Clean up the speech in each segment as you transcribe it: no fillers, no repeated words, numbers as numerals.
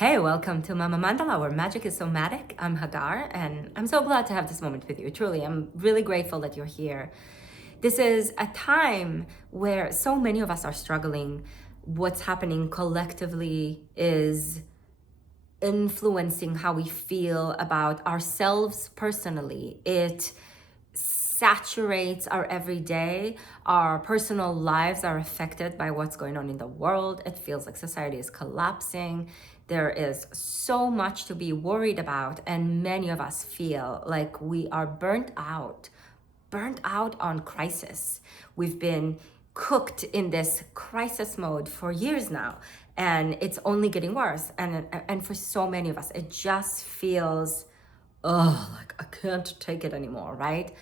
Hey, welcome to Mama Mandala, where magic is somatic. I'm Hagar, and I'm so glad to have this moment with you. Truly, I'm really grateful that you're here. This is a time where so many of us are struggling. What's happening collectively is influencing how we feel about ourselves personally. It saturates our everyday. Our personal lives are affected by what's going on in the world. It feels like society is collapsing. There is so much to be worried about, and many of us feel like we are burnt out on crisis. We've been cooked in this crisis mode for years now, and it's only getting worse. And for so many of us, it just feels, oh, like I can't take it anymore, right?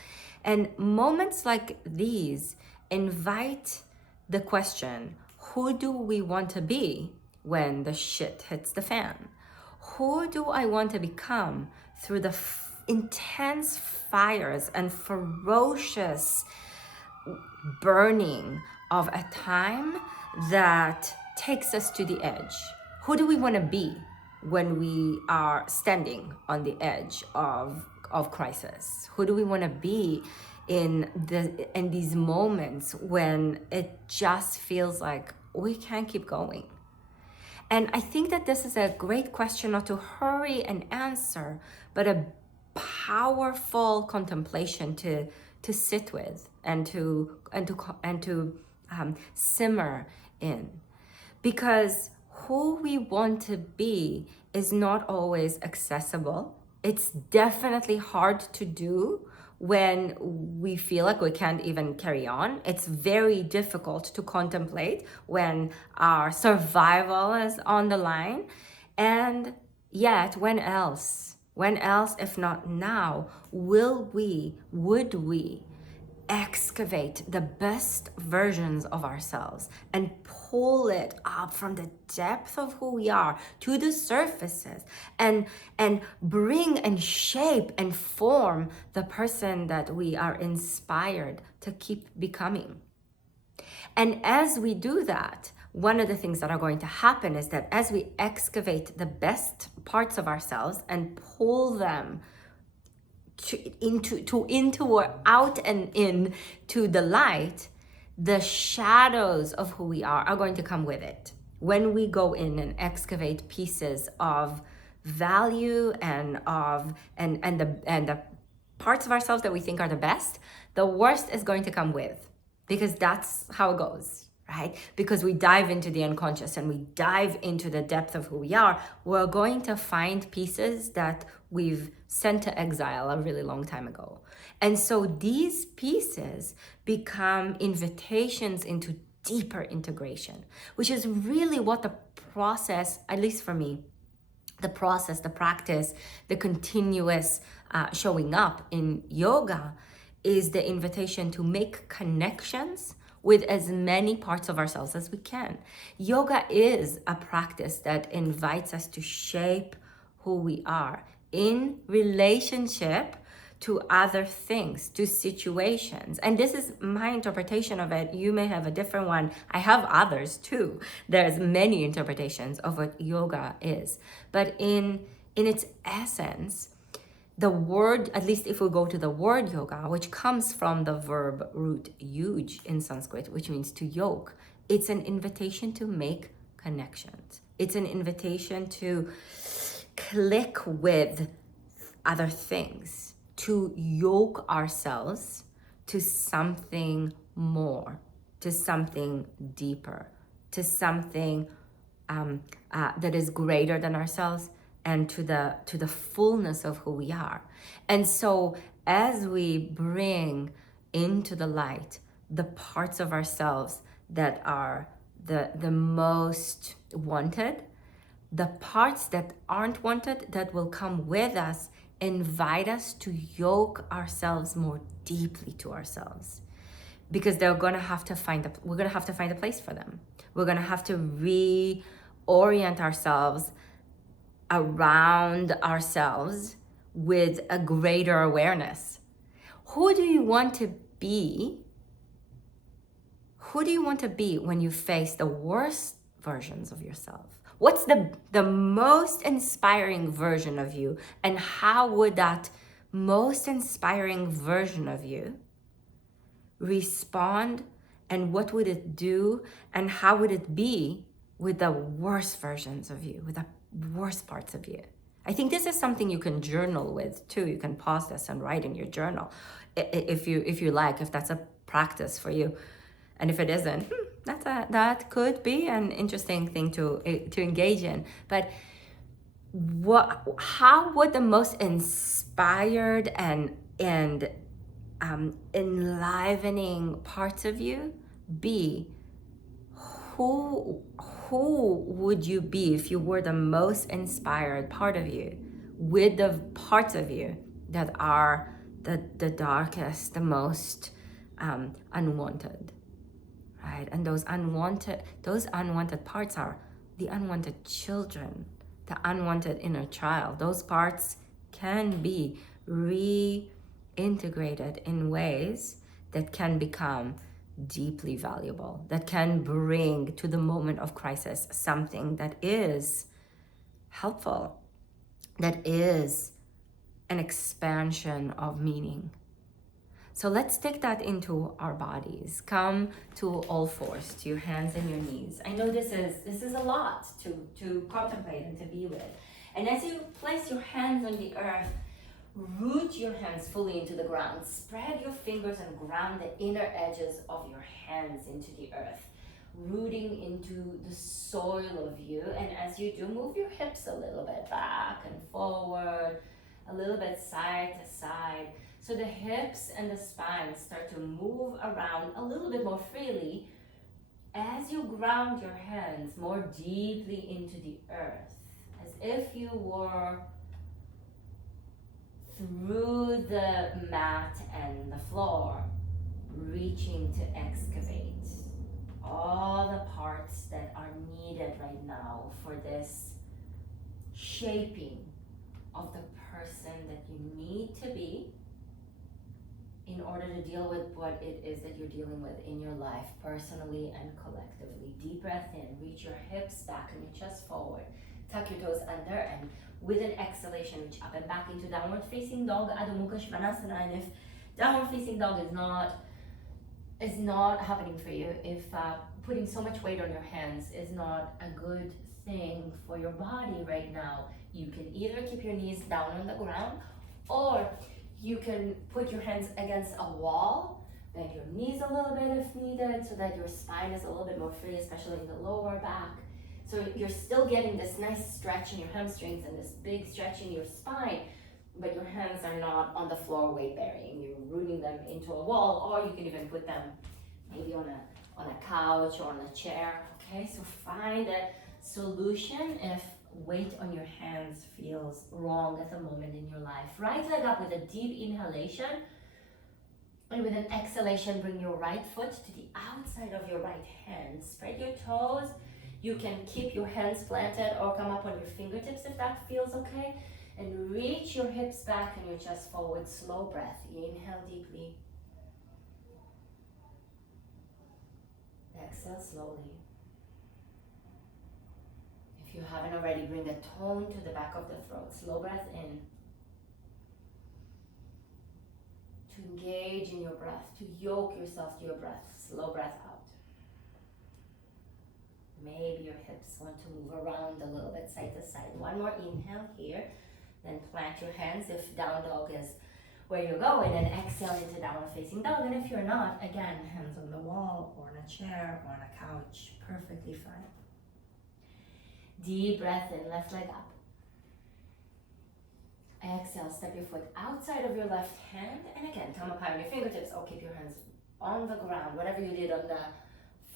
And moments like these invite the question, who do we want to be when the shit hits the fan? Who do I want to become through the intense fires and ferocious burning of a time that takes us to the edge? Who do we want to be when we are standing on the edge of crisis? Who do we want to be in these moments when it just feels like we can't keep going? And I think that this is a great question, not to hurry and answer, but a powerful contemplation to sit with and to simmer in, because who we want to be is not always accessible. It's definitely hard to do when we feel like we can't even carry on. It's very difficult to contemplate when our survival is on the line. And yet, when else if not now, would we excavate the best versions of ourselves and pull it up from the depth of who we are to the surfaces and bring and shape and form the person that we are inspired to keep becoming. And as we do that, one of the things that are going to happen is that as we excavate the best parts of ourselves and pull them into or out and in to the light, the shadows of who we are going to come with it. When we go in and excavate pieces of value and the parts of ourselves that we think are the best, the worst is going to come with, because that's how it goes, right? Because we dive into the unconscious and we dive into the depth of who we are, we're going to find pieces that we've sent to exile a really long time ago. And so these pieces become invitations into deeper integration, which is really what the process, at least for me, the process, the practice, the continuous showing up in yoga is the invitation to make connections with as many parts of ourselves as we can. Yoga is a practice that invites us to shape who we are in relationship to other things, to situations. And this is my interpretation of it. You may have a different one. I have others too. There's many interpretations of what yoga is. But in its essence, the word, at least if we go to the word yoga, which comes from the verb root yuj in Sanskrit, which means to yoke, it's an invitation to make connections. It's an invitation to click with other things, to yoke ourselves to something more, to something deeper, to something that is greater than ourselves, and to the fullness of who we are. And so as we bring into the light the parts of ourselves that are the most wanted, the parts that aren't wanted, that will come with us, invite us to yoke ourselves more deeply to ourselves, because we're gonna have to find a place for them. We're gonna have to reorient ourselves around ourselves with a greater awareness. Who do you want to be? Who do you want to be when you face the worst versions of yourself? What's the most inspiring version of you? And how would that most inspiring version of you respond? And what would it do? And how would it be with the worst versions of you, with the worst parts of you? I think this is something you can journal with too. You can pause this and write in your journal if you like, if that's a practice for you. And if it isn't, that could be an interesting thing to engage in. But how would the most inspired and enlivening parts of you be? Who would you be if you were the most inspired part of you, with the parts of you that are the darkest, the most unwanted, right? And those unwanted parts are the unwanted children, the unwanted inner child. Those parts can be reintegrated in ways that can become deeply valuable, that can bring to the moment of crisis something that is helpful, that is an expansion of meaning. So let's take that into our bodies. Come to all fours, to your hands and your knees. I know this is a lot to contemplate and to be with. And as you place your hands on the earth, root your hands fully into the ground. Spread your fingers and ground the inner edges of your hands into the earth, rooting into the soil of you. And as you do, move your hips a little bit back and forward, a little bit side to side. So the hips and the spine start to move around a little bit more freely as you ground your hands more deeply into the earth, as if you were through the mat and the floor, reaching to excavate all the parts that are needed right now for this shaping of the person that you need to be in order to deal with what it is that you're dealing with in your life, personally and collectively. Deep breath in, reach your hips back and your chest forward. Tuck your toes under, and with an exhalation, reach up and back into downward facing dog, Adho Mukha Svanasana. And if downward facing dog is not happening for you, if putting so much weight on your hands is not a good thing for your body right now, you can either keep your knees down on the ground, or you can put your hands against a wall, bend your knees a little bit if needed, so that your spine is a little bit more free, especially in the lower back. So you're still getting this nice stretch in your hamstrings and this big stretch in your spine, but your hands are not on the floor weight bearing. You're rooting them into a wall, or you can even put them maybe on a couch or on a chair. Okay, so find a solution if weight on your hands feels wrong at the moment in your life. Right leg up with a deep inhalation, and with an exhalation, bring your right foot to the outside of your right hand. Spread your toes. You can keep your hands planted or come up on your fingertips if that feels okay. And reach your hips back and your chest forward. Slow breath. Inhale deeply. Exhale slowly. If you haven't already, bring a tone to the back of the throat. Slow breath in. To engage in your breath, to yoke yourself to your breath. Slow breath out. Maybe your hips want to move around a little bit side to side. One more inhale here. Then plant your hands if down dog is where you're going, and exhale into downward facing dog. And if you're not, again, hands on the wall or on a chair or on a couch, perfectly fine. Deep breath in, left leg up. Exhale, step your foot outside of your left hand, and again, come up high on your fingertips, or keep your hands on the ground. Whatever you did on the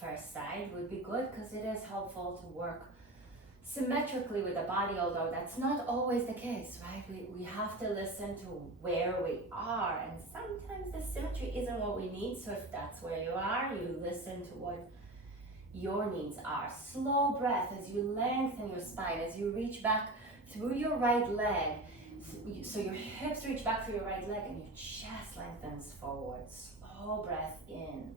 first side would be good, because it is helpful to work symmetrically with the body, although that's not always the case, right? We have to listen to where we are, and sometimes the symmetry isn't what we need. So if that's where you are, you listen to what your needs are. Slow breath as you lengthen your spine, as you reach back through your right leg, so your hips reach back through your right leg and your chest lengthens forward. Slow breath in.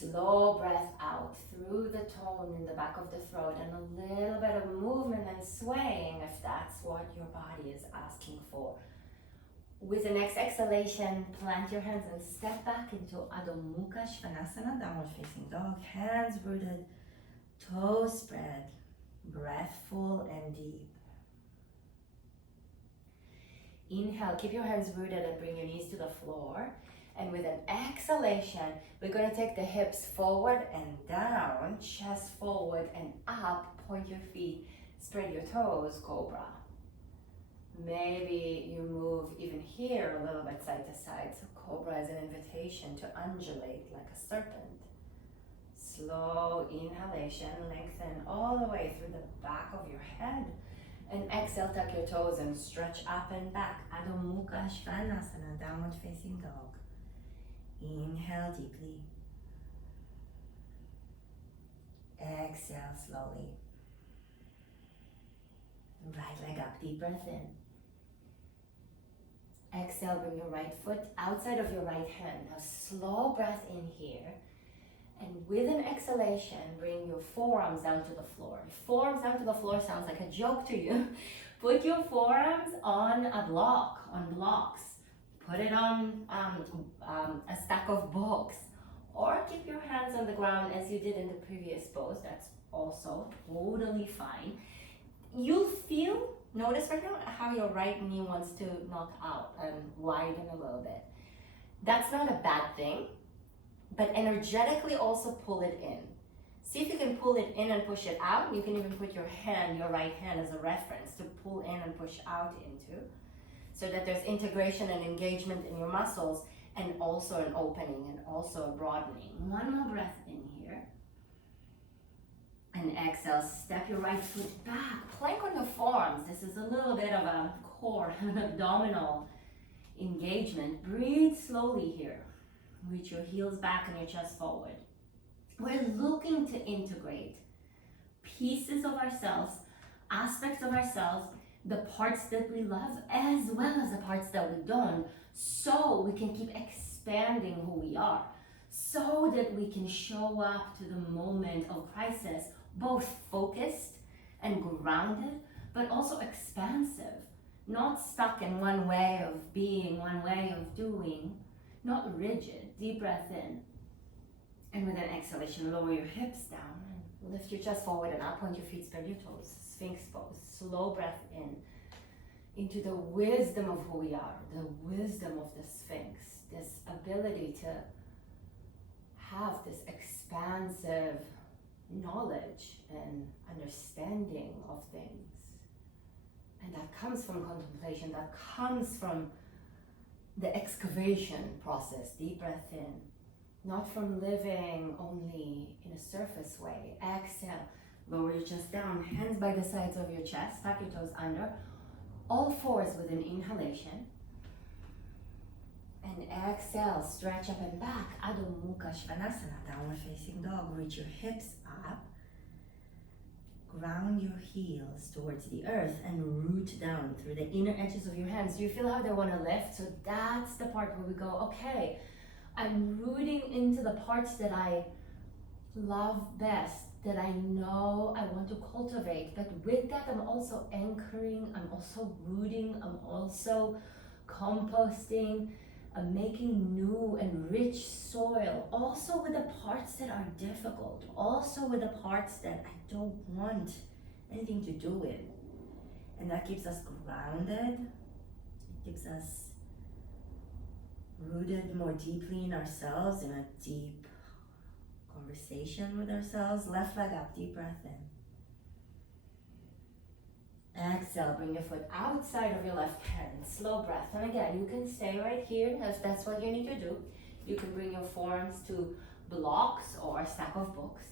Slow breath out through the tone in the back of the throat, and a little bit of movement and swaying if that's what your body is asking for. With the next exhalation, plant your hands and step back into Adho Mukha Svanasana, downward facing dog. Hands rooted, toes spread, breath full and deep. Inhale, keep your hands rooted and bring your knees to the floor. And with an exhalation, we're going to take the hips forward and down, chest forward and up, point your feet, spread your toes, cobra. Maybe you move even here a little bit side to side. So cobra is an invitation to undulate like a serpent. Slow inhalation, lengthen all the way through the back of your head. And exhale, tuck your toes and stretch up and back. Adho Mukha Svanasana, downward facing dog. Inhale deeply. Exhale slowly. Right leg up, deep breath in. Exhale, bring your right foot outside of your right hand. Now slow breath in here. And with an exhalation, bring your forearms down to the floor. If forearms down to the floor sounds like a joke to you, put your forearms on a block, on blocks. Put it on a stack of books. Or keep your hands on the ground as you did in the previous pose. That's also totally fine. You'll feel, notice right now how your right knee wants to knock out and widen a little bit. That's not a bad thing, but energetically also pull it in. See if you can pull it in and push it out. You can even put your hand, your right hand, as a reference to pull in and push out into, so that there's integration and engagement in your muscles, and also an opening and also a broadening. One more breath in here. And exhale, step your right foot back. Plank on your forearms. This is a little bit of a core and abdominal engagement. Breathe slowly here. Reach your heels back and your chest forward. We're looking to integrate pieces of ourselves, aspects of ourselves, the parts that we love as well as the parts that we don't, so we can keep expanding who we are, so that we can show up to the moment of crisis both focused and grounded, but also expansive, not stuck in one way of being, one way of doing, not rigid. Deep breath in. And with an exhalation, lower your hips down and lift your chest forward and up, point your feet, spread your toes, Sphinx pose. Slow breath in into the wisdom of who we are, the wisdom of the Sphinx, this ability to have this expansive knowledge and understanding of things. And that comes from contemplation, that comes from the excavation process. Deep breath in. Not from living only in a surface way. Exhale, lower your chest down, hands by the sides of your chest, tuck your toes under, all fours with an inhalation. And exhale, stretch up and back. Adho Mukha Svanasana, downward facing dog. Reach your hips up. Ground your heels towards the earth and root down through the inner edges of your hands. Do you feel how they want to lift? So that's the part where we go, okay, I'm rooting into the parts that I love best, that I know I want to cultivate. But with that, I'm also anchoring, I'm also rooting, I'm also composting, I'm making new and rich soil. Also with the parts that are difficult, also with the parts that I don't want anything to do with. And that keeps us grounded, it keeps us rooted more deeply in ourselves, in a deep conversation with ourselves. Left leg up, deep breath in. Exhale, bring your foot outside of your left hand. Slow breath. And again, you can stay right here if that's what you need to do. You can bring your forearms to blocks or a stack of books,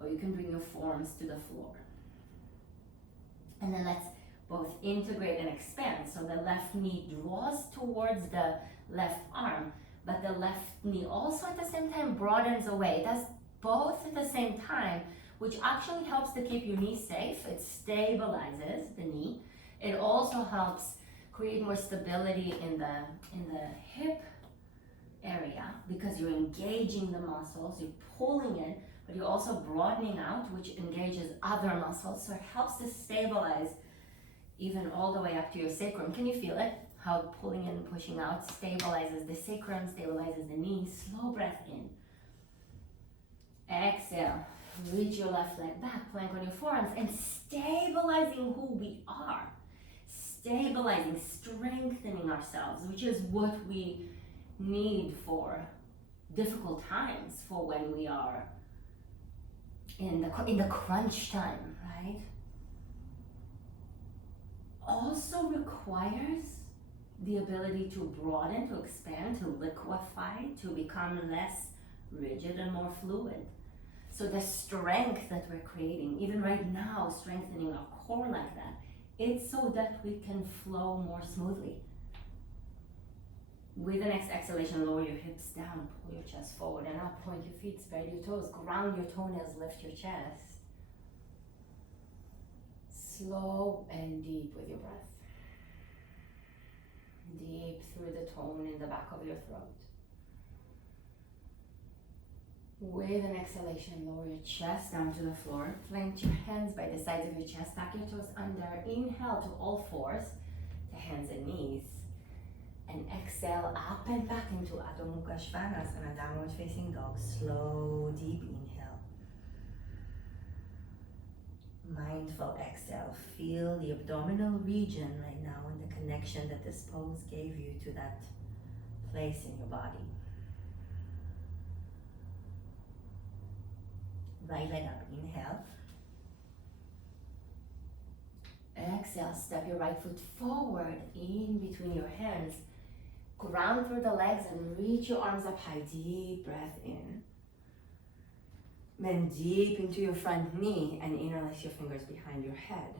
or you can bring your forearms to the floor. And then let's both integrate and expand. So the left knee draws towards the left arm, but the left knee also at the same time broadens away. It does both at the same time, which actually helps to keep your knee safe. It stabilizes the knee. It also helps create more stability in the hip area because you're engaging the muscles, you're pulling in, but you're also broadening out, which engages other muscles. So it helps to stabilize even all the way up to your sacrum. Can you feel it? How pulling in and pushing out stabilizes the sacrum, stabilizes the knees. Slow breath in. Exhale. Reach your left leg back, plank on your forearms, and stabilizing who we are. Stabilizing, strengthening ourselves, which is what we need for difficult times, for when we are in the crunch time, right? Also requires the ability to broaden, to expand, to liquefy, to become less rigid and more fluid. So the strength that we're creating, even right now, strengthening our core like that, it's so that we can flow more smoothly. With the next exhalation, lower your hips down, pull your chest forward and up, point your feet, spread your toes, ground your toenails, lift your chest. Slow and deep with your breath. Deep through the tone in the back of your throat. With an exhalation, lower your chest down to the floor. Plant your hands by the sides of your chest, back your toes under. Inhale to all fours, to hands and knees. And exhale up and back into Adho Mukha Svanasana, downward facing dog. Slow, deep inhale. Mindful exhale. Feel the abdominal region right now and the connection that this pose gave you to that place in your body. Right leg up, inhale. Exhale, step your right foot forward in between your hands. Ground through the legs and reach your arms up high. Deep breath in. Bend deep into your front knee and interlace your fingers behind your head.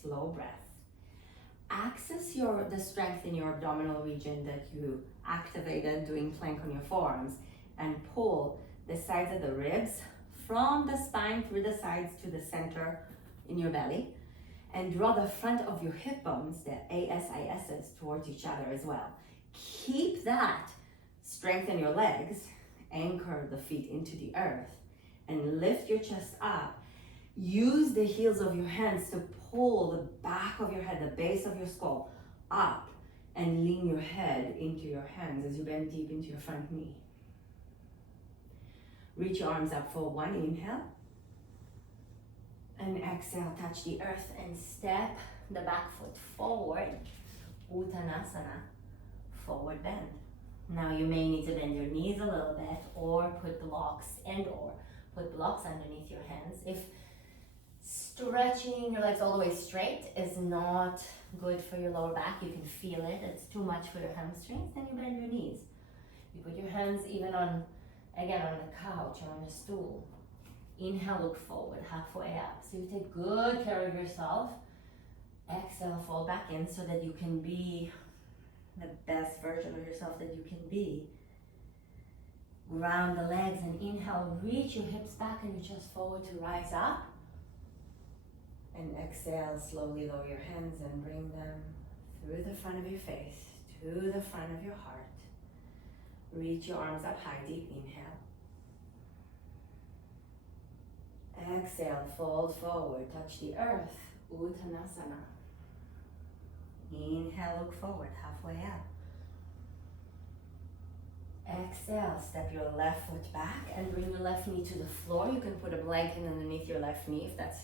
Slow breath. Access the strength in your abdominal region that you activated doing plank on your forearms, and pull the sides of the ribs from the spine through the sides to the center in your belly, and draw the front of your hip bones, the ASISs, towards each other as well. Keep that. Strengthen your legs, anchor the feet into the earth, and lift your chest up. Use the heels of your hands to pull the back of your head, the base of your skull, up, and lean your head into your hands as you bend deep into your front knee. Reach your arms up for one inhale. And exhale, touch the earth and step the back foot forward. Uttanasana, forward bend. Now you may need to bend your knees a little bit, or put blocks underneath your hands. If stretching your legs all the way straight is not good for your lower back, you can feel it, it's too much for your hamstrings, then you bend your knees. You put your hands even on the couch or on a stool. Inhale, look forward, halfway up. So you take good care of yourself. Exhale, fall back in so that you can be the best version of yourself that you can be. Ground the legs and inhale, reach your hips back and your chest forward to rise up. And exhale, slowly lower your hands and bring them through the front of your face, to the front of your heart. Reach your arms up high, deep inhale. Exhale, fold forward, touch the earth, Uttanasana. Inhale, look forward, halfway up. Exhale, step your left foot back and bring your left knee to the floor. You can put a blanket underneath your left knee if that's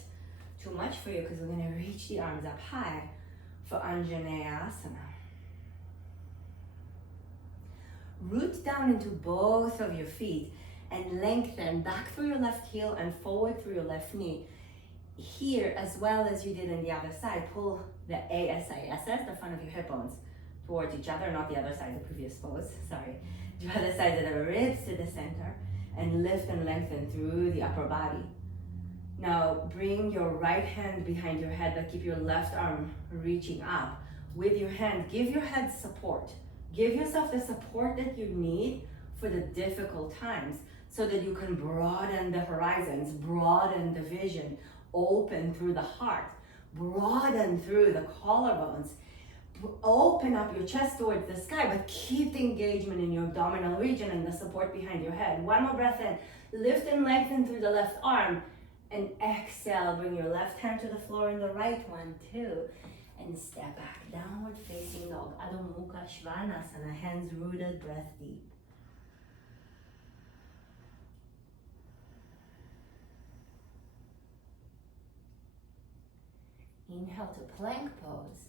too much for you, because we're going to reach the arms up high for Anjaneyasana. Root down into both of your feet and lengthen back through your left heel and forward through your left knee. Here, as well as you did on the other side, pull the ASISs, the front of your hip bones, towards each other, not the other side, the previous pose, sorry. Draw the sides of the ribs to the center and lift and lengthen through the upper body. Now bring your right hand behind your head, but keep your left arm reaching up. With your hand, give your head support. Give yourself the support that you need for the difficult times so that you can broaden the horizons, broaden the vision, open through the heart, broaden through the collarbones. Open up your chest towards the sky, but keep the engagement in your abdominal region and the support behind your head. One more breath in. Lift and lengthen through the left arm. And exhale, bring your left hand to the floor and the right one too. And step back, downward facing dog. Adho Mukha Svanasana, hands rooted, breath deep. Inhale to plank pose.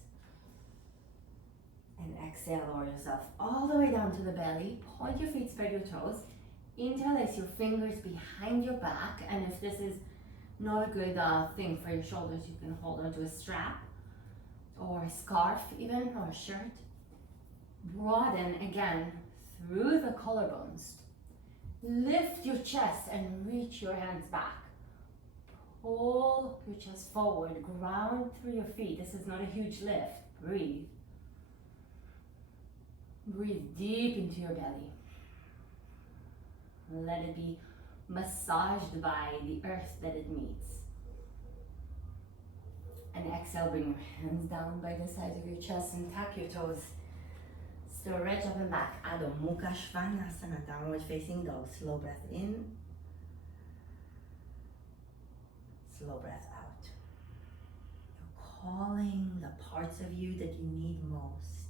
And exhale, lower yourself all the way down to the belly. Point your feet, spread your toes. Interlace your fingers behind your back. And if this is not a good thing for your shoulders, you can hold onto a strap or a scarf even, or a shirt. Broaden again through the collarbones. Lift your chest and reach your hands back. Pull your chest forward, ground through your feet. This is not a huge lift. Breathe. Breathe deep into your belly. Let it be massaged by the earth that it meets. And exhale, bring your hands down by the sides of your chest and tuck your toes. Stretch up and back. Adho Mukha Svanasana, downward facing dog. Slow breath in. Slow breath out. You're calling the parts of you that you need most.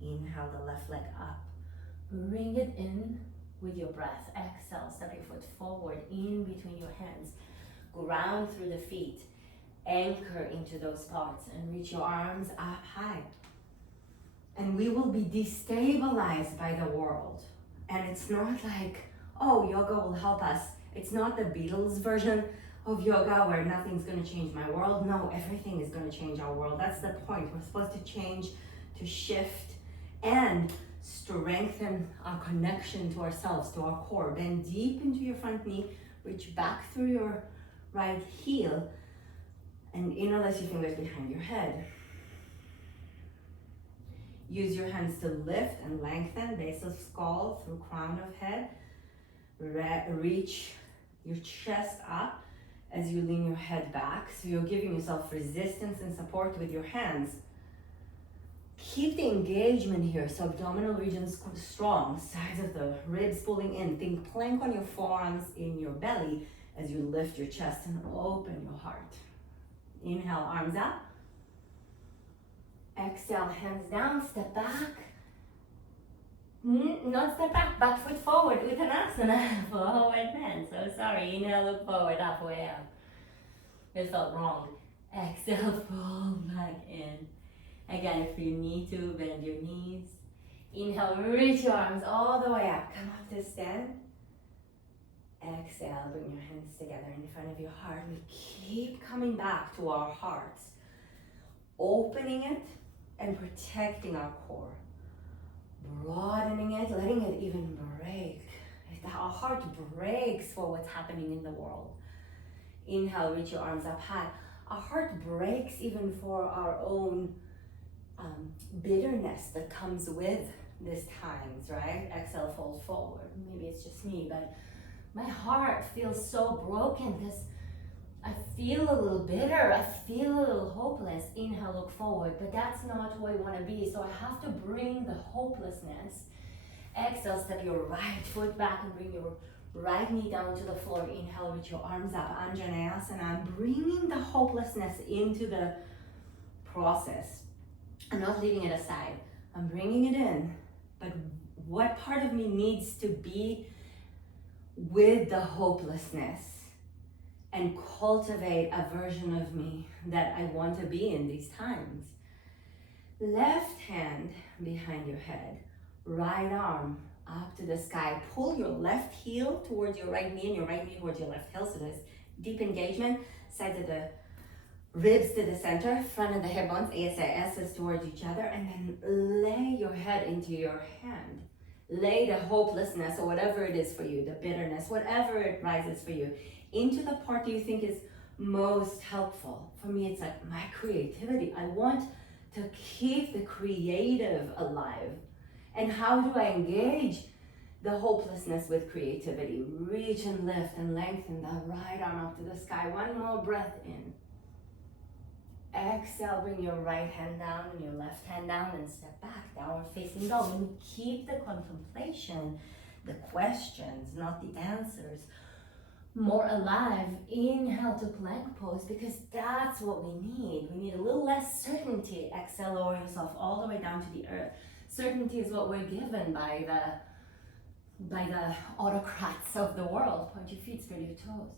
Inhale the left leg up. Bring it in with your breath. Exhale, step your foot forward in between your hands. Ground through the feet. Anchor into those parts and reach your arms up high. And we will be destabilized by the world. And it's not like, oh, yoga will help us. It's not the Beatles version of yoga where nothing's going to change my world. No, everything is going to change our world. That's the point. We're supposed to change, to shift, and strengthen our connection to ourselves, to our core. Bend deep into your front knee, reach back through your right heel, and interlace your fingers behind your head. Use your hands to lift and lengthen, base of skull through crown of head. Reach your chest up as you lean your head back. So you're giving yourself resistance and support with your hands. Keep the engagement here, so abdominal regions strong, sides of the ribs pulling in. Think plank on your forearms in your belly as you lift your chest and open your heart. Inhale, arms up. Exhale, hands down, step back. Not step back, back foot forward, Uttanasana, forward bend. So sorry, inhale, look forward, halfway up. It felt wrong. Exhale, pull back in. Again, if you need to, bend your knees. Inhale, reach your arms all the way up. Come up to stand. Exhale, bring your hands together in front of your heart. We keep coming back to our hearts. Opening it and protecting our core. Broadening it, letting it even break. Our heart breaks for what's happening in the world. Inhale, reach your arms up high. Our heart breaks even for our own bitterness that comes with these times, right? Exhale, fold forward. Maybe it's just me, but my heart feels so broken because I feel a little bitter. I feel a little hopeless. Inhale, look forward, but that's not who I want to be. So I have to bring the hopelessness. Exhale, step your right foot back and bring your right knee down to the floor. Inhale, reach your arms up. Anjaneyasana. I'm bringing the hopelessness into the process. I'm not leaving it aside. I'm bringing it in. But what part of me needs to be with the hopelessness and cultivate a version of me that I want to be in these times? Left hand behind your head. Right arm up to the sky. Pull your left heel towards your right knee and your right knee towards your left heel. So there's deep engagement. Sides of the ribs to the center, front of the hip bones, ASIS towards each other, and then lay your head into your hand. Lay the hopelessness or whatever it is for you, the bitterness, whatever it rises for you, into the part you think is most helpful. For me, it's like my creativity. I want to keep the creative alive. And how do I engage the hopelessness with creativity? Reach and lift and lengthen the right arm up to the sky. One more breath in. exhale, bring your right hand down and your left hand down and step back, downward facing dog. And keep the contemplation, the questions, not the answers, more alive. Inhale to plank pose, because that's what we need. We need a little less certainty. Exhale, lower yourself all the way down to the earth. Certainty is what we're given by the autocrats of the world. Point your feet, spread your toes.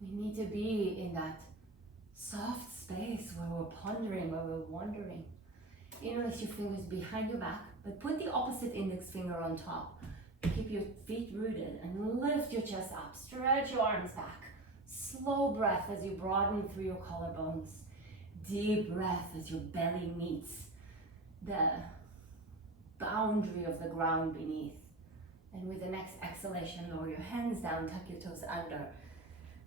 We need to be in that soft space where we're pondering, where we're wondering. Interlace your fingers behind your back, but put the opposite index finger on top. Keep your feet rooted and lift your chest up. Stretch your arms back. Slow breath as you broaden through your collarbones. Deep breath as your belly meets the boundary of the ground beneath. And with the next exhalation, lower your hands down, tuck your toes under.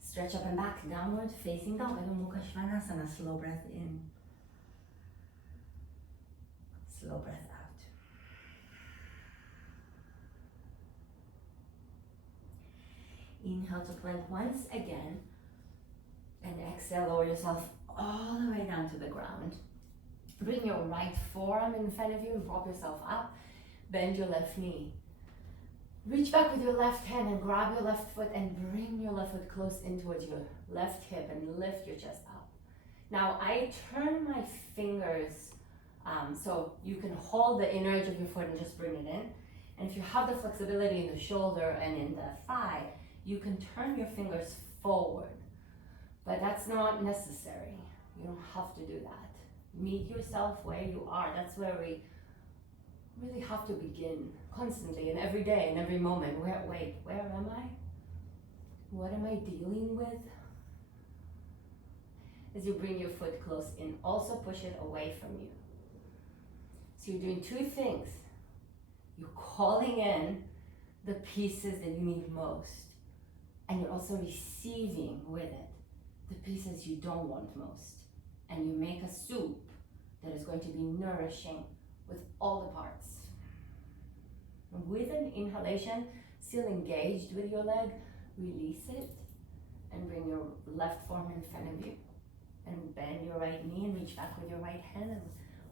Stretch up and back, downward facing dog. Adho Mukha Svanasana. Slow breath in. Slow breath out. Inhale to plank once again. And exhale, lower yourself all the way down to the ground. Bring your right forearm in front of you and prop yourself up. Bend your left knee. Reach back with your left hand and grab your left foot and bring your left foot close in towards your left hip and lift your chest up. Now I turn my fingers so you can hold the inner edge of your foot and just bring it in. And if you have the flexibility in the shoulder and in the thigh, you can turn your fingers forward. But that's not necessary. You don't have to do that. Meet yourself where you are. That's where we really have to begin, constantly and every day and every moment. Where am I? What am I dealing with? As you bring your foot close in, also push it away from you. So you're doing two things. You're calling in the pieces that you need most, and you're also receiving with it the pieces you don't want most. And you make a soup that is going to be nourishing with all the parts. With an inhalation, still engaged with your leg, release it and bring your left forearm in front of you. And bend your right knee and reach back with your right hand and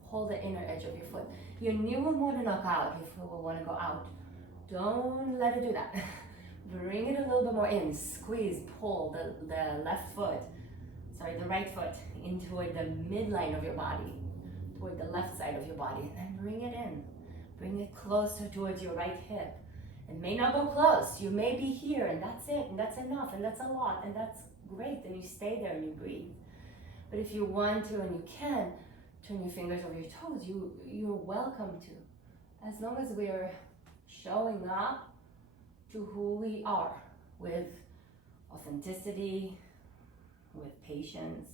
hold the inner edge of your foot. Your knee will want to knock out, your foot will want to go out. Don't let it do that. Bring it a little bit more in. Squeeze, pull the right foot in toward the midline of your body, toward the left side of your body, and then bring it in. Bring it closer towards your right hip. It may not go close. You may be here, and that's it, and that's enough, and that's a lot, and that's great, and you stay there and you breathe. But if you want to and you can, turn your fingers over your toes. You're welcome to. As long as we're showing up to who we are with authenticity, with patience,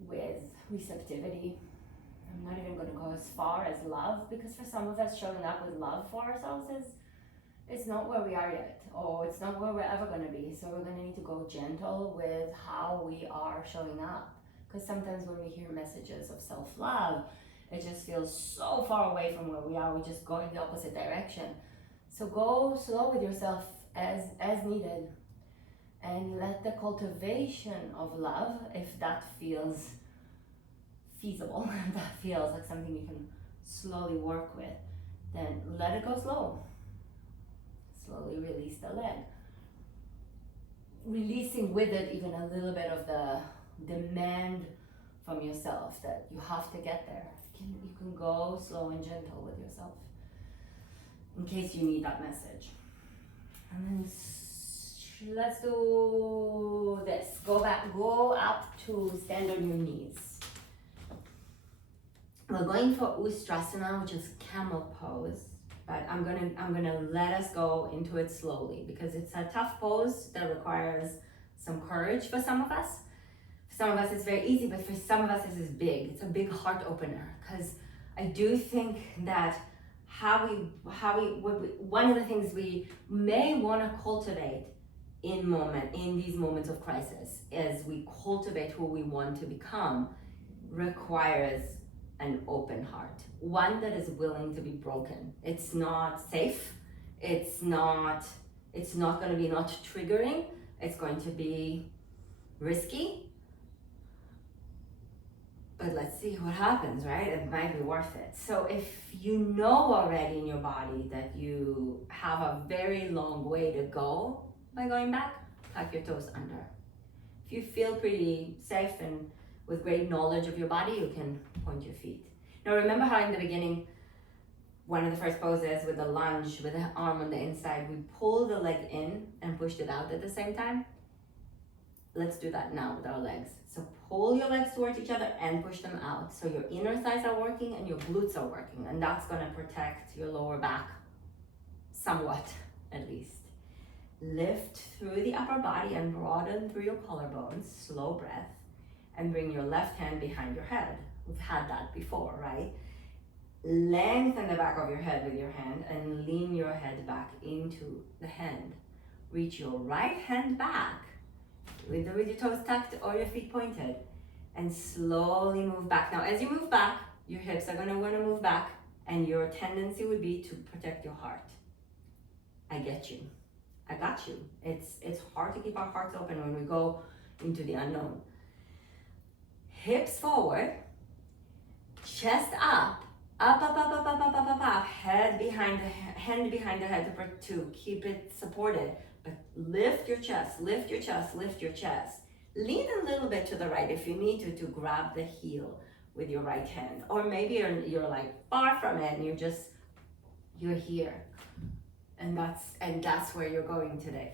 with receptivity. I'm not even going to go as far as love, because for some of us, showing up with love for ourselves it's not where we are yet, or it's not where we're ever going to be. So we're going to need to go gentle with how we are showing up, because sometimes when we hear messages of self-love, it just feels so far away from where we are. We just go in the opposite direction. So go slow with yourself as needed, and let the cultivation of love, if that feels feasible, if that feels like something you can slowly work with, then let it go slow. Slowly release the leg. Releasing with it even a little bit of the demand from yourself that you have to get there. You can go slow and gentle with yourself in case you need that message. And then let's do this. Go up to stand on your knees. We're going for Ustrasana, which is camel pose, but I'm gonna let us go into it slowly, because it's a tough pose that requires some courage for some of us. For some of us it's very easy, but for some of us this is big. It's a big heart opener, because I do think that one of the things we may want to cultivate in these moments of crisis, as we cultivate who we want to become, requires an open heart, one that is willing to be broken. It's not safe. It's not going to be not triggering. It's going to be risky, But let's see what happens, right? It might be worth it. So if you know already in your body that you have a very long way to go by going back, tuck your toes under. If you feel pretty safe and with great knowledge of your body, you can point your feet. Now remember how in the beginning, one of the first poses with the lunge, with the arm on the inside, we pull the leg in and pushed it out at the same time? Let's do that now with our legs. So pull your legs towards each other and push them out. So your inner thighs are working and your glutes are working, and that's gonna protect your lower back somewhat, at least. Lift through the upper body and broaden through your collarbones, slow breath, and bring your left hand behind your head. We've had that before, right? Lengthen the back of your head with your hand and lean your head back into the hand. Reach your right hand back with your toes tucked or your feet pointed, and slowly move back. Now, as you move back, your hips are gonna wanna move back, and your tendency would be to protect your heart. I get you. I got you. It's hard to keep our hearts open when we go into the unknown. Hips forward, chest up, head behind the hand behind the head to keep it supported. But lift your chest, lift your chest, lift your chest. Lean a little bit to the right if you need to grab the heel with your right hand. Or maybe you're like far from it and you're here. And that's where you're going today.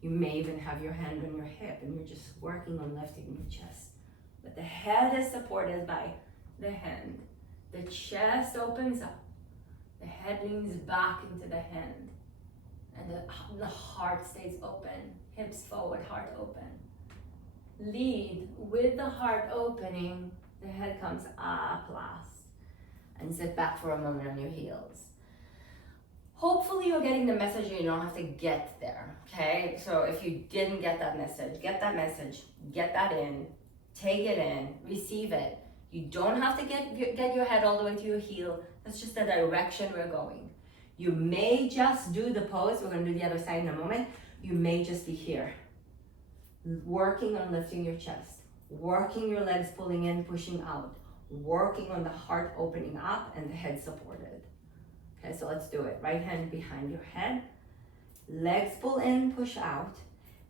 You may even have your hand on your hip and you're just working on lifting your chest. But the head is supported by the hand. The chest opens up. The head leans back into the hand. And the heart stays open. Hips forward, heart open. Lead with the heart opening. The head comes up last. And sit back for a moment on your heels. Hopefully you're getting the message and you don't have to get there, okay? So if you didn't get that message, get that in, take it in, receive it. You don't have to get your head all the way to your heel. That's just the direction we're going. You may just do the pose. We're gonna do the other side in a moment. You may just be here, working on lifting your chest, working your legs pulling in, pushing out, working on the heart opening up and the head supported. Okay, so let's do it. Right hand behind your head. Legs pull in, push out.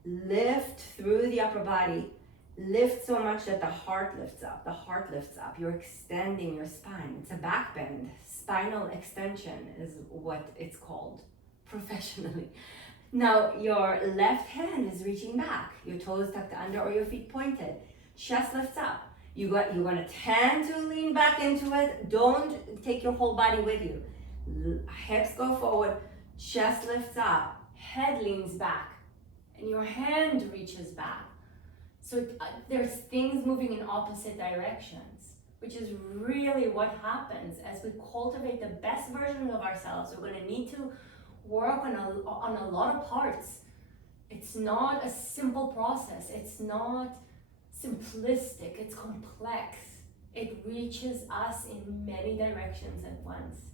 Lift through the upper body. Lift so much that the heart lifts up. The heart lifts up. You're extending your spine. It's a back bend. Spinal extension is what it's called professionally. Now, your left hand is reaching back. Your toes tucked under or your feet pointed. Chest lifts up. You're gonna tend to lean back into it. Don't take your whole body with you. Hips go forward, chest lifts up, head leans back, and your hand reaches back. So there's things moving in opposite directions, which is really what happens as we cultivate the best version of ourselves. We're going to need to work on a lot of parts. It's not a simple process. It's not simplistic. It's complex. It reaches us in many directions at once.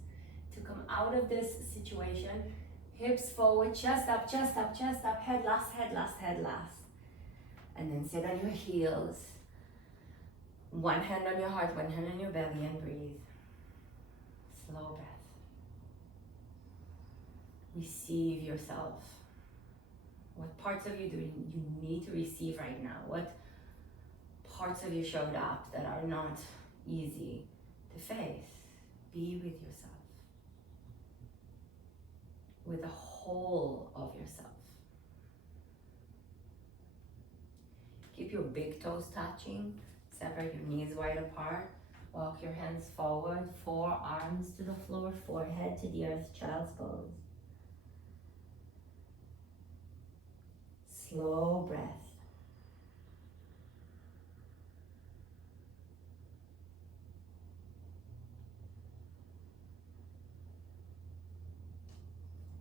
To come out of this situation, hips forward, chest up, chest up, chest up, head last, head last, head last. And then sit on your heels. One hand on your heart, one hand on your belly, and breathe. Slow breath. Receive yourself. What parts of you do you need to receive right now? What parts of you showed up that are not easy to face? Be with yourself. With the whole of yourself. Keep your big toes touching. Separate your knees wide apart. Walk your hands forward, forearms to the floor, forehead to the earth, child's pose. Slow breath.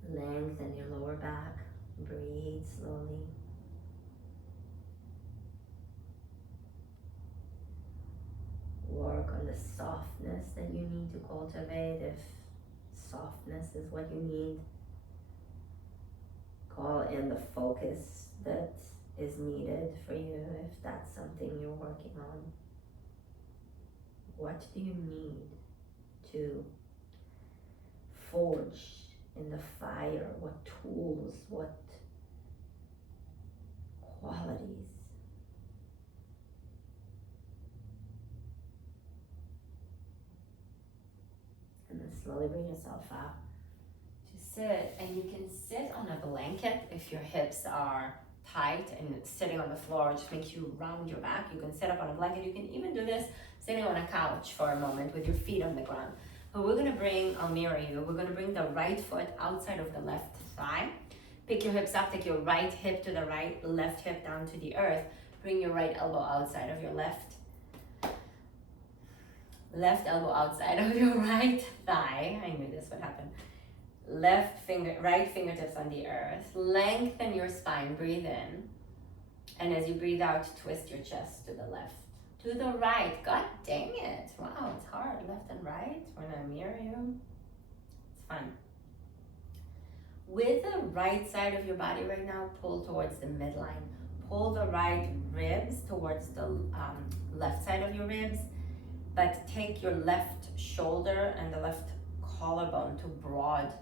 Lengthen your lower back. Breathe slowly. Work on the softness that you need to cultivate. If softness is what you need, call in the focus that is needed for you if that's something you're working on. What do you need to forge in the fire? What tools, what qualities? And then slowly bring yourself up to sit. And you can sit on a blanket if your hips are tight, and sitting on the floor just makes you round your back. You can sit up on a blanket. You can even do this sitting on a couch for a moment with your feet on the ground. But we're gonna bring, I'll mirror you, we're gonna bring the right foot outside of the left thigh. Pick your hips up, take your right hip to the right, left hip down to the earth. Bring your right elbow outside of your left elbow outside of your right thigh. I knew this would happen. Right fingertips on the earth. Lengthen your spine, breathe in. And as you breathe out, twist your chest to the left. To the right, god dang it. Wow, it's hard, left and right. When I mirror you, it's fun. With the right side of your body right now, pull towards the midline. Pull the right ribs towards the left side of your ribs, but take your left shoulder and the left collarbone to broad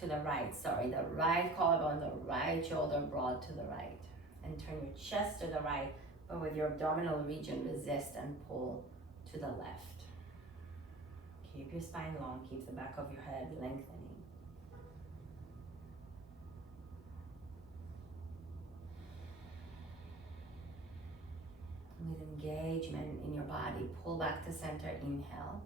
to the right. Sorry, the right collarbone, the right shoulder broad to the right. And turn your chest to the right, but with your abdominal region, resist and pull to the left. Keep your spine long, keep the back of your head lengthening. With engagement in your body, pull back to center, inhale.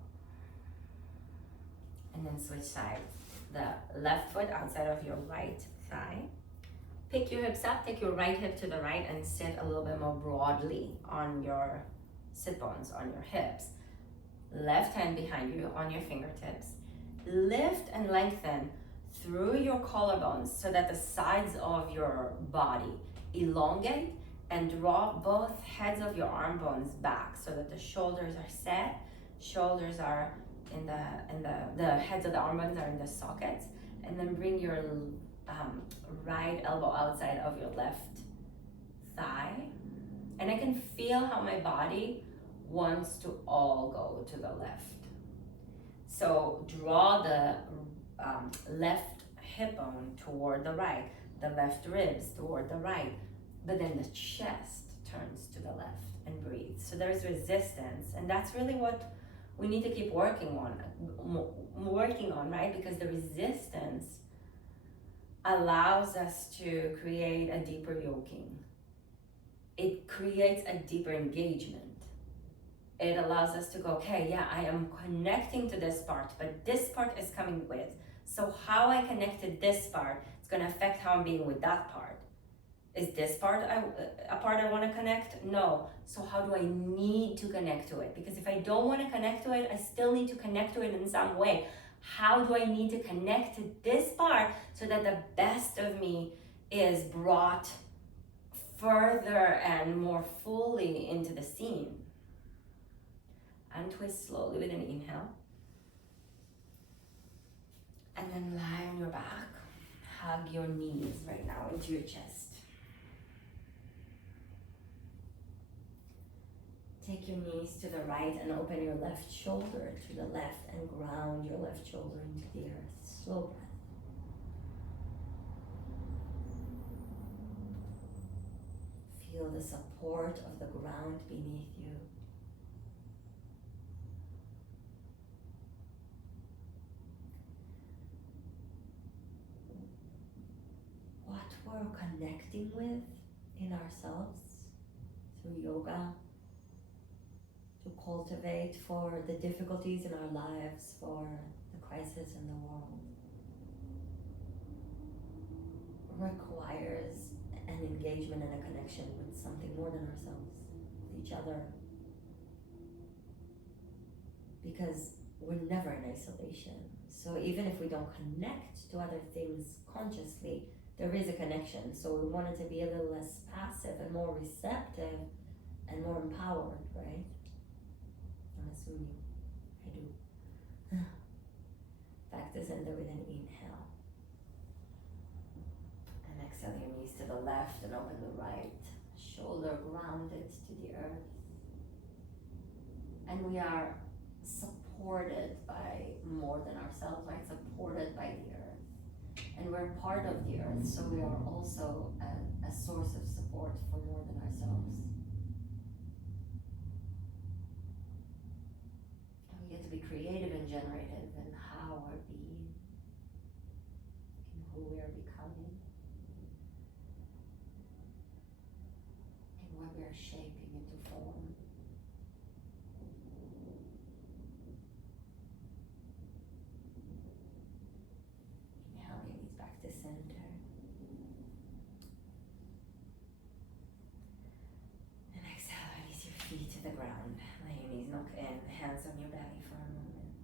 And then switch sides. The left foot outside of your right thigh. Pick your hips up, take your right hip to the right and sit a little bit more broadly on your sit bones, on your hips. Left hand behind you on your fingertips. Lift and lengthen through your collarbones so that the sides of your body elongate, and draw both heads of your arm bones back so that the shoulders are set, shoulders are in the heads of the arm bones are in the sockets, and then bring your right elbow outside of your left thigh. And I can feel how my body wants to all go to the left. So draw the left hip bone toward the right, the left ribs toward the right, but then the chest turns to the left and breathe. So there's resistance, and that's really what we need to keep working on, right? Because the resistance allows us to create a deeper yoking. It creates a deeper engagement. It allows us to go, okay, yeah, I am connecting to this part, but this part is coming with. So how I connected this part is going to affect how I'm being with that part. Is this part a part I want to connect? No. So how do I need to connect to it? Because if I don't want to connect to it, I still need to connect to it in some way. How do I need to connect to this part so that the best of me is brought further and more fully into the scene? Untwist slowly with an inhale. And then lie on your back. Hug your knees right now into your chest. Take your knees to the right and open your left shoulder to the left and ground your left shoulder into the earth. Slow breath. Feel the support of the ground beneath you. What we're connecting with in ourselves through yoga, to cultivate for the difficulties in our lives, for the crisis in the world, requires an engagement and a connection with something more than ourselves, with each other. Because we're never in isolation. So even if we don't connect to other things consciously, there is a connection. So we want it to be a little less passive and more receptive and more empowered, right? I'm assuming I do. Back to center with an inhale. And exhale your knees to the left and open the right. Shoulder grounded to the earth. And we are supported by more than ourselves, right? Supported by the earth. And we're part of the earth, so we are also a source of support for more than ourselves. And we get to be creative and generative in how we're being, in who we are becoming, in what we are shaping into form. Inhale your knees back to center. And exhale, release your feet to the ground. Let your knees knock in, hands on your belly for a moment.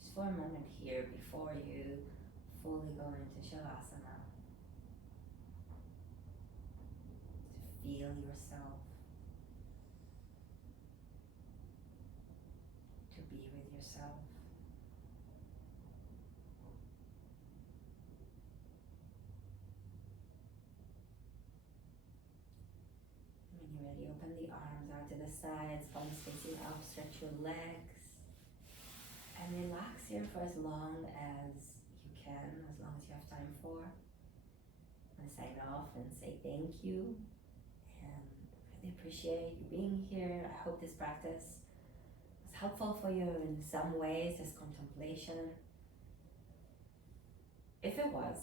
Just for a moment here before you fully go into Shavasana. To feel yourself. To be with yourself. And when you're ready, open the arms out to the sides, palms facing up, stretch your legs. And relax here for as long as you can, as long as you have time for. I'm going to sign off and say thank you and really appreciate you being here. I hope this practice was helpful for you in some ways, this contemplation. If it was,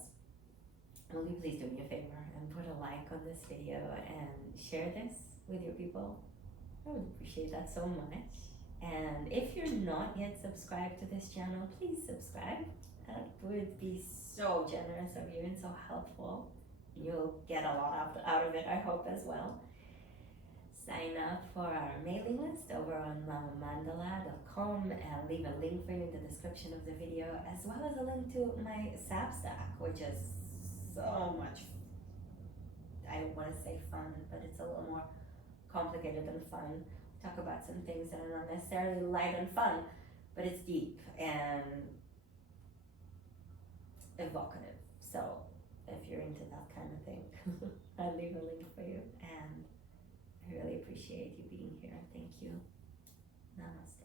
will you please do me a favor and put a like on this video and share this with your people? I would appreciate that so much. And if you're not yet subscribed to this channel, please subscribe. That would be so generous of you and so helpful. You'll get a lot out of it, I hope, as well. Sign up for our mailing list over on Mandala.com, and leave a link for you in the description of the video, as well as a link to my Substack, which is so much, I want to say fun, but it's a little more complicated than fun. Talk about some things that are not necessarily light and fun, but it's deep and evocative. So if you're into that kind of thing, I'll leave a link for you. And I really appreciate you being here. Thank you. Namaste.